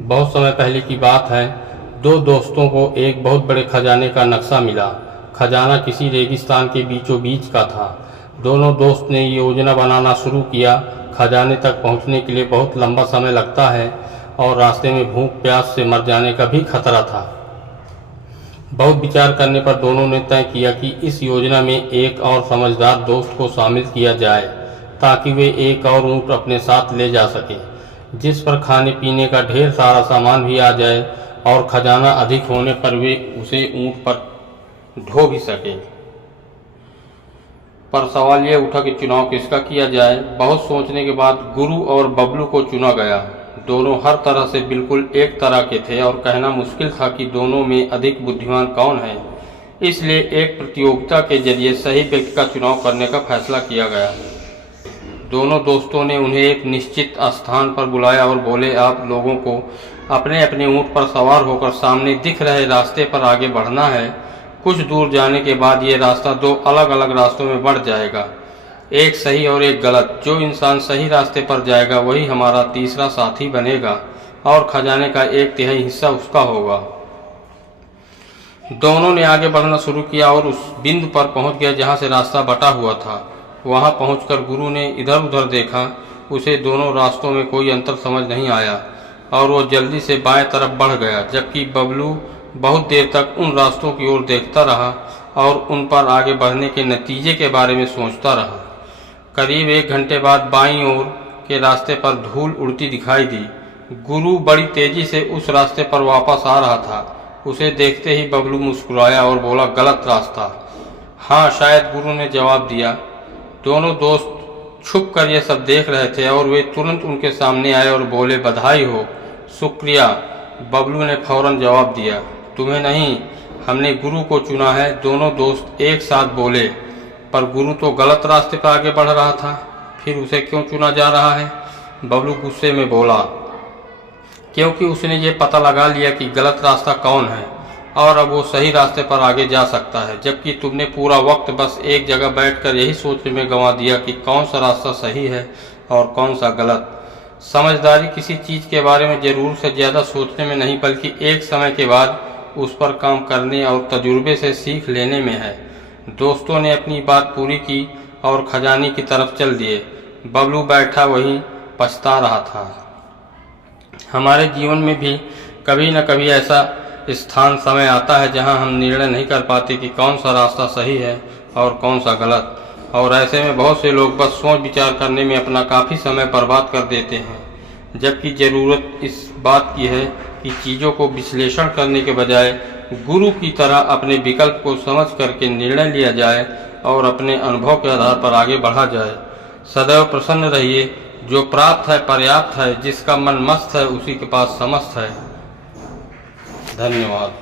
बहुत समय पहले की बात है। दो दोस्तों को एक बहुत बड़े खजाने का नक्शा मिला। खजाना किसी रेगिस्तान के बीचों बीच का था। दोनों दोस्त ने योजना बनाना शुरू किया। खजाने तक पहुंचने के लिए बहुत लंबा समय लगता है और रास्ते में भूख प्यास से मर जाने का भी खतरा था। बहुत विचार करने पर दोनों ने तय किया कि इस योजना में एक और समझदार दोस्त को शामिल किया जाए ताकि वे एक और ऊँट अपने साथ ले जा सके, जिस पर खाने पीने का ढेर सारा सामान भी आ जाए और खजाना अधिक होने पर वे उसे ऊँट पर ढो भी सके। पर सवाल यह उठा कि चुनाव किसका किया जाए। बहुत सोचने के बाद गुरु और बबलू को चुना गया। दोनों हर तरह से बिल्कुल एक तरह के थे और कहना मुश्किल था कि दोनों में अधिक बुद्धिमान कौन है। इसलिए एक प्रतियोगिता के जरिए सही व्यक्ति का चुनाव करने का फैसला किया गया। दोनों दोस्तों ने उन्हें एक निश्चित स्थान पर बुलाया और बोले, आप लोगों को अपने अपने ऊँट पर सवार होकर सामने दिख रहे रास्ते पर आगे बढ़ना है। कुछ दूर जाने के बाद ये रास्ता दो अलग अलग रास्तों में बढ़ जाएगा, एक सही और एक गलत। जो इंसान सही रास्ते पर जाएगा वही हमारा तीसरा साथी बनेगा और खजाने का 1/3 हिस्सा उसका होगा। दोनों ने आगे बढ़ना शुरू किया और उस बिंदु पर पहुंच गया जहां से रास्ता बटा हुआ था। वहां पहुंचकर गुरु ने इधर उधर देखा। उसे दोनों रास्तों में कोई अंतर समझ नहीं आया और वो जल्दी से बाएं तरफ बढ़ गया, जबकि बबलू बहुत देर तक उन रास्तों की ओर देखता रहा और उन पर आगे बढ़ने के नतीजे के बारे में सोचता रहा। करीब 1 घंटे बाद बाईं ओर के रास्ते पर धूल उड़ती दिखाई दी। गुरु बड़ी तेजी से उस रास्ते पर वापस आ रहा था। उसे देखते ही बबलू मुस्कुराया और बोला, गलत रास्ता। हाँ, शायद, गुरु ने जवाब दिया। दोनों दोस्त छुप कर यह सब देख रहे थे और वे तुरंत उनके सामने आए और बोले, बधाई हो। शुक्रिया, बबलू ने फौरन जवाब दिया। तुम्हें नहीं, हमने गुरु को चुना है, दोनों दोस्त एक साथ बोले। पर गुरु तो गलत रास्ते पर आगे बढ़ रहा था, फिर उसे क्यों चुना जा रहा है? बबलू गुस्से में बोला, क्योंकि उसने ये पता लगा लिया कि गलत रास्ता कौन है और अब वो सही रास्ते पर आगे जा सकता है, जबकि तुमने पूरा वक्त बस एक जगह बैठकर यही सोचने में गंवा दिया कि कौन सा रास्ता सही है और कौन सा गलत। समझदारी किसी चीज़ के बारे में ज़रूर से ज़्यादा सोचने में नहीं, बल्कि एक समय के बाद उस पर काम करने और तजुर्बे से सीख लेने में है। दोस्तों ने अपनी बात पूरी की और खजाने की तरफ चल दिए। बबलू बैठा वहीं पछता रहा था। हमारे जीवन में भी कभी न कभी ऐसा स्थान समय आता है जहां हम निर्णय नहीं कर पाते कि कौन सा रास्ता सही है और कौन सा गलत, और ऐसे में बहुत से लोग बस सोच विचार करने में अपना काफ़ी समय बर्बाद कर देते हैं, जबकि ज़रूरत इस बात की है कि चीज़ों को विश्लेषण करने के बजाय गुरु की तरह अपने विकल्प को समझ करके निर्णय लिया जाए और अपने अनुभव के आधार पर आगे बढ़ा जाए। सदैव प्रसन्न रहिए, जो प्राप्त है पर्याप्त है, जिसका मन मस्त है उसी के पास समस्त है। धन्यवाद।